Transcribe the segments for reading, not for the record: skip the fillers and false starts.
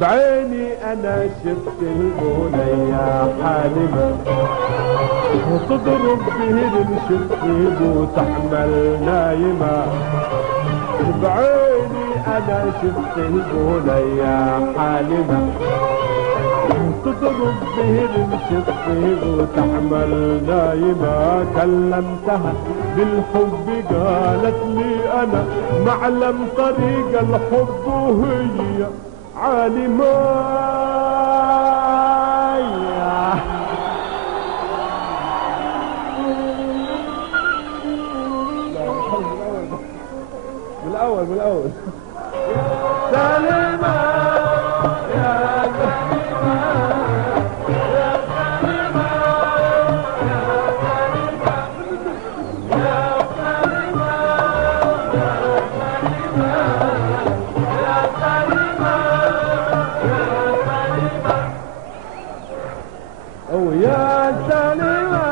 بعيني انا شفت البنية حالمة وتضرب به الشفيب وتحمل نايمة. بعيني انا شفت البنية حالمة تضرب به الشفيب وتحمل نايمة. كلمتها بالحب قالت لي انا معلم طريق الحب وهي عالمة. بالأول سالمة يا سالمة يا سالمة يا سالمة يا سالمة أو يا سالمة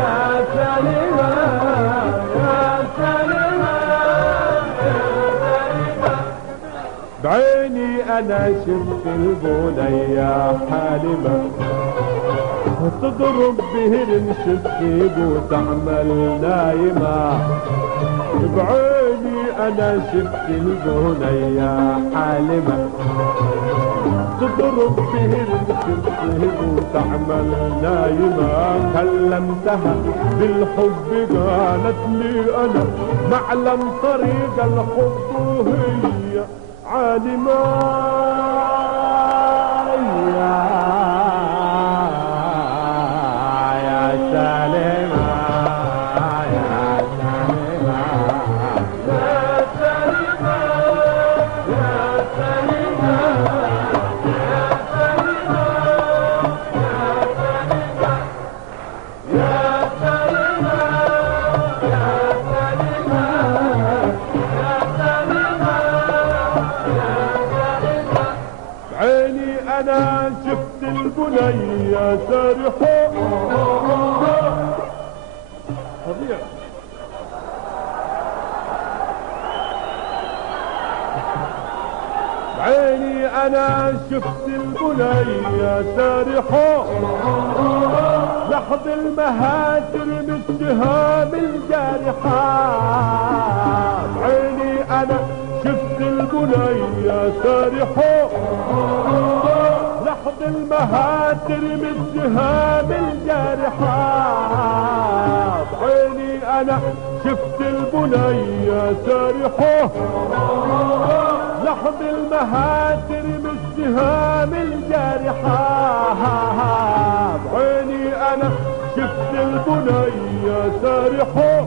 يا سالمة يا سالمة. بعيني أنا شفت البنية حالمة تضرب به الشفيب وتعمل نايمة. بعيني أنا شفت البنية حالمة تضرب به الشفيب وتعمل نايمة. كلمتها بالحب قالت لي أنا معلم طريق الحب وهي عالمة. يا سالمة يا سالمة يا سالمة يا سالمة يا سالمة يا سالمة يا سالمة يا سالمة يا سالمة. عيني أنا شفت البنية سارحة فظيع. عيني أنا شفت البنية سارحة لحظ المهاتر بالسهام الجارحة. عيني أنا شفت البنية سارحة لحظ المهاتر بالسهام الجارحة. بعيني أنا شفت البنية سارحة لحظ المهاتر بالسهام الجارحة. بعيني أنا شفت البنية سارحة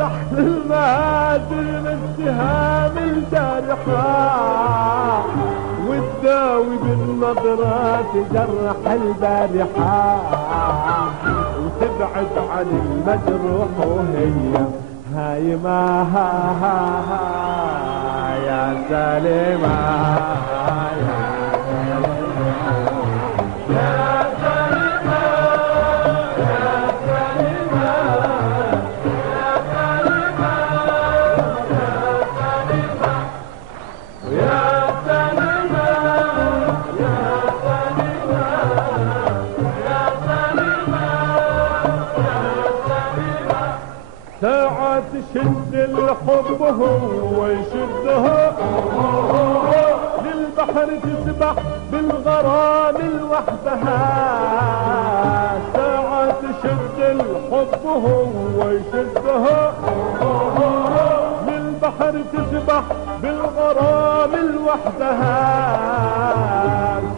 لحظ المهاتر بالسهام الجارحة. والداوي بالنظرات جرح البارحة وتبعد عن المجروح وهي هايمة. يا سالمة يا سالمة يا سالمة يا سالمة يا سالمة يا سالمة يا سالمة يا سالمة يا سالمة. ساعة تشد الحب هو يشدها للبحر تسبح بالغرام لوحدها ساعة تشد الحب هو يشدها للبحر تسبح بالغرام لوحدها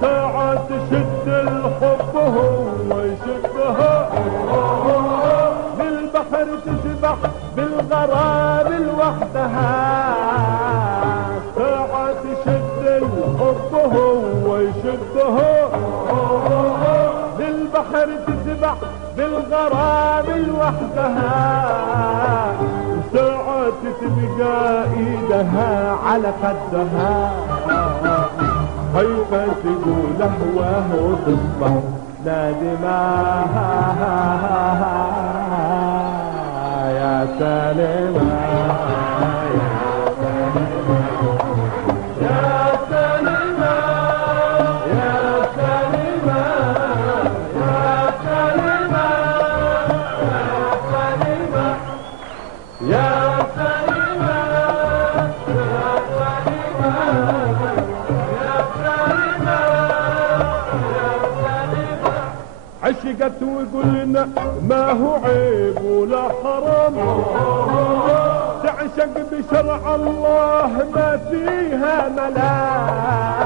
ساعة تشد الحب هو يشدها للبحر تسبح بالغرام لوحدها ساعة تشد الحب هو يشدها للبحر تسبح بالغرام لوحدها ساعة تلقى ايدها على خدها خايفة تقول هواه وتصبح نادمة يا سالمة يا سالمة يا سالمة يا سالمة يا سالمة عشقت وقلنا ما هو عيب ولا حرام تعشق بشرع الله ما فيها ملام